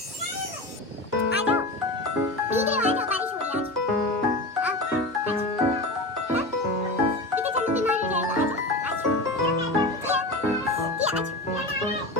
आ जाओ, भीग रहे हो, आ जाओ, बारिश हो रही है, आ जाओ, हाँ? इधर चलो, बीमार हो जाएगा, आ जाओ, आ जाओ, आ जाओ, आ जाओ।